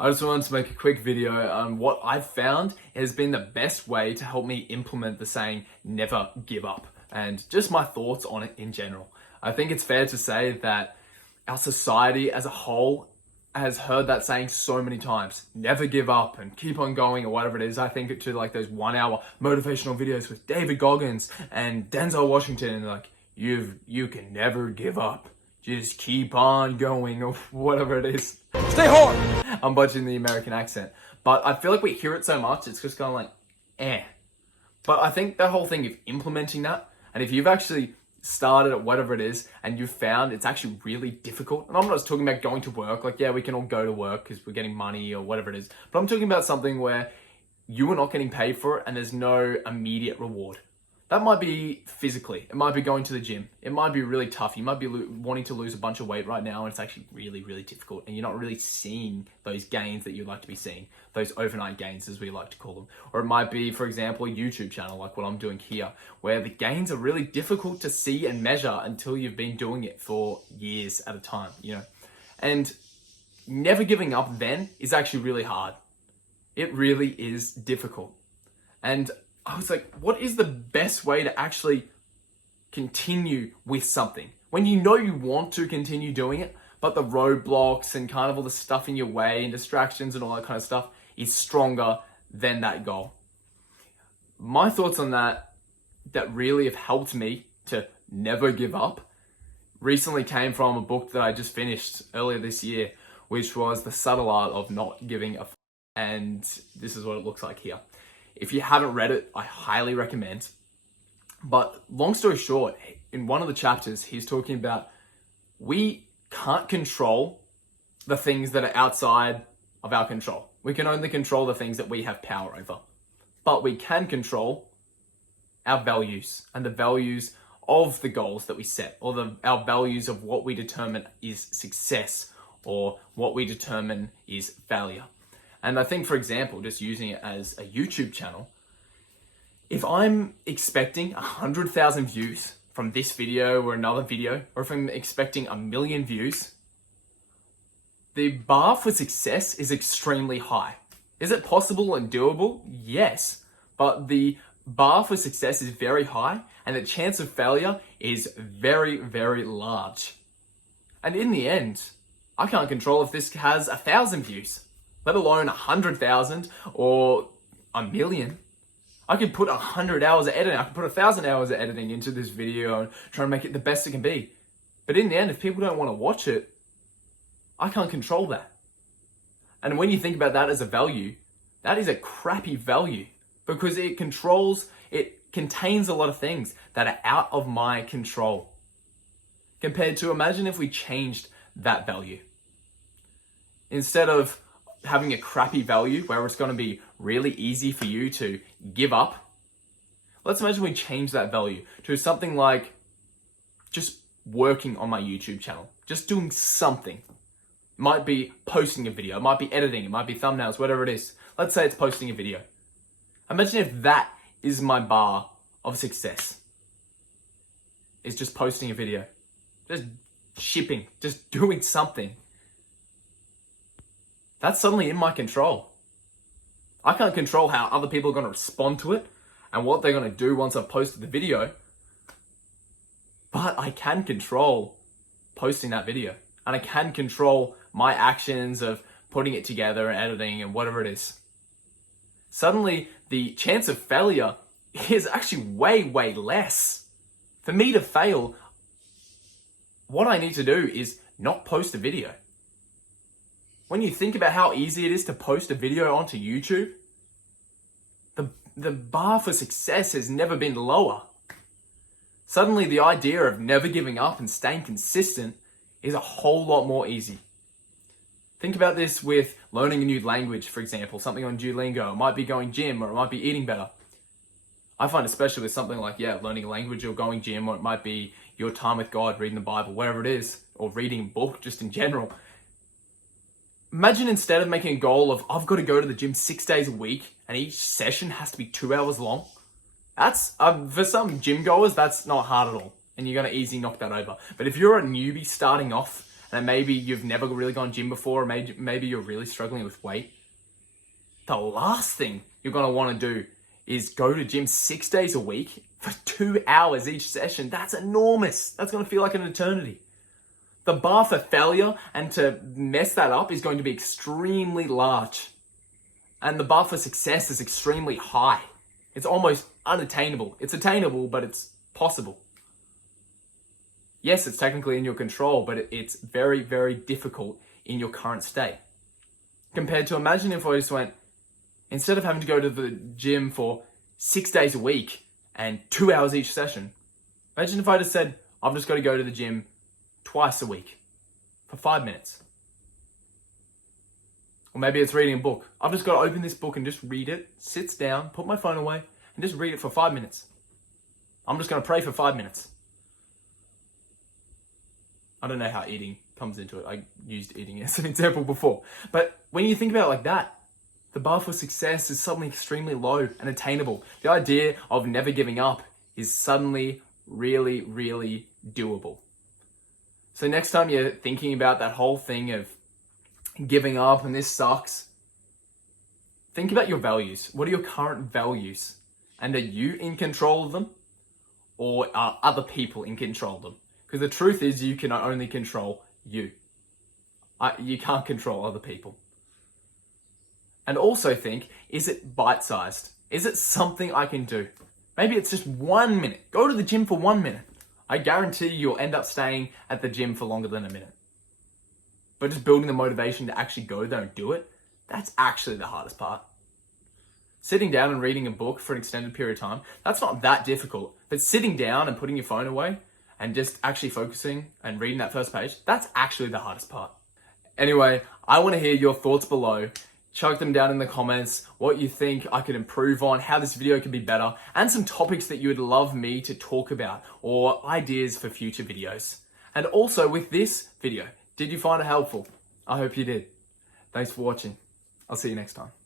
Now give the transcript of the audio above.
I just wanted to make a quick video on what I've found has been the best way to help me implement the saying, never give up, and just my thoughts on it in general. I think it's fair to say that our society as a whole has heard that saying so many times, never give up and keep on going or whatever it is. I think to like those 1 hour motivational videos with David Goggins and Denzel Washington, like you can never give up. Just keep on going or whatever it is. Stay hard! I'm butchering the American accent. But I feel like we hear it so much, it's just kind of like, eh. But I think the whole thing of implementing that, and if you've actually started at whatever it is and you've found it's actually really difficult, and I'm not just talking about going to work, like yeah, we can all go to work because we're getting money or whatever it is, but I'm talking about something where you are not getting paid for it and there's no immediate reward. That might be physically, it might be going to the gym, it might be really tough, you might be wanting to lose a bunch of weight right now and it's actually really, really difficult and you're not really seeing those gains that you'd like to be seeing, those overnight gains as we like to call them. Or it might be, for example, a YouTube channel like what I'm doing here, where the gains are really difficult to see and measure until you've been doing it for years at a time, you know. And never giving up then is actually really hard. It really is difficult. And I was like, what is the best way to actually continue with something? When you know you want to continue doing it, but the roadblocks and kind of all the stuff in your way and distractions and all that kind of stuff is stronger than that goal. My thoughts on that really have helped me to never give up recently came from a book that I just finished earlier this year, which was The Subtle Art of Not Giving a F***. And this is what it looks like here. If you haven't read it, I highly recommend. But long story short, in one of the chapters, he's talking about we can't control the things that are outside of our control. We can only control the things that we have power over. But we can control our values and the values of the goals that we set, or our values of what we determine is success or what we determine is failure. And I think, for example, just using it as a YouTube channel, if I'm expecting 100,000 views from this video or another video, or if I'm expecting 1 million views, the bar for success is extremely high. Is it possible and doable? Yes. But the bar for success is very high and the chance of failure is very, very large. And in the end, I can't control if this has 1,000 views, let alone 100,000 or 1 million. I could put 100 hours of editing, I could put 1,000 hours of editing into this video and try to make it the best it can be. But in the end, if people don't want to watch it, I can't control that. And when you think about that as a value, that is a crappy value because it contains a lot of things that are out of my control. Compared to, imagine if we changed that value. Instead of having a crappy value where it's going to be really easy for you to give up, let's imagine we change that value to something like just working on my YouTube channel, just doing something. It might be posting a video, it might be editing, it might be thumbnails, whatever it is. Let's say it's posting a video. Imagine if that is my bar of success. It's just posting a video, just shipping, just doing something. That's suddenly in my control. I can't control how other people are going to respond to it and what they're going to do once I've posted the video. But I can control posting that video. And I can control my actions of putting it together and editing and whatever it is. Suddenly, the chance of failure is actually way, way less. For me to fail, what I need to do is not post a video. When you think about how easy it is to post a video onto YouTube, the bar for success has never been lower. Suddenly the idea of never giving up and staying consistent is a whole lot more easy. Think about this with learning a new language, for example, something on Duolingo. It might be going gym or it might be eating better. I find especially with something like, learning a language or going gym, or it might be your time with God, reading the Bible, whatever it is, or reading a book just in general. Imagine instead of making a goal of, I've got to go to the gym 6 days a week and each session has to be 2 hours long. That's, for some gym goers, that's not hard at all. And you're going to easily knock that over. But if you're a newbie starting off and maybe you've never really gone gym before, or maybe you're really struggling with weight, the last thing you're going to want to do is go to gym 6 days a week for 2 hours each session. That's enormous. That's going to feel like an eternity. The bar for failure and to mess that up is going to be extremely large. And the bar for success is extremely high. It's almost unattainable. It's attainable, but it's possible. Yes, it's technically in your control, but it's very, very difficult in your current state. Compared to, imagine if I just went, instead of having to go to the gym for 6 days a week and 2 hours each session, imagine if I just said, I've just got to go to the gym twice a week for 5 minutes. Or maybe it's reading a book. I've just got to open this book and just read it, sit down, put my phone away, and just read it for 5 minutes. I'm just going to pray for 5 minutes. I don't know how eating comes into it. I used eating as an example before. But when you think about it like that, the bar for success is suddenly extremely low and attainable. The idea of never giving up is suddenly really, really doable. So next time you're thinking about that whole thing of giving up and this sucks, think about your values. What are your current values? And are you in control of them? Or are other people in control of them? Because the truth is you can only control you. You can't control other people. And also think, is it bite-sized? Is it something I can do? Maybe it's just 1 minute. Go to the gym for 1 minute. I guarantee you'll end up staying at the gym for longer than a minute. But just building the motivation to actually go there and do it, that's actually the hardest part. Sitting down and reading a book for an extended period of time, that's not that difficult. But sitting down and putting your phone away and just actually focusing and reading that first page, that's actually the hardest part. Anyway, I want to hear your thoughts below. Chuck them down in the comments, what you think I could improve on, how this video could be better, and some topics that you would love me to talk about or ideas for future videos. And also with this video, did you find it helpful? I hope you did. Thanks for watching. I'll see you next time.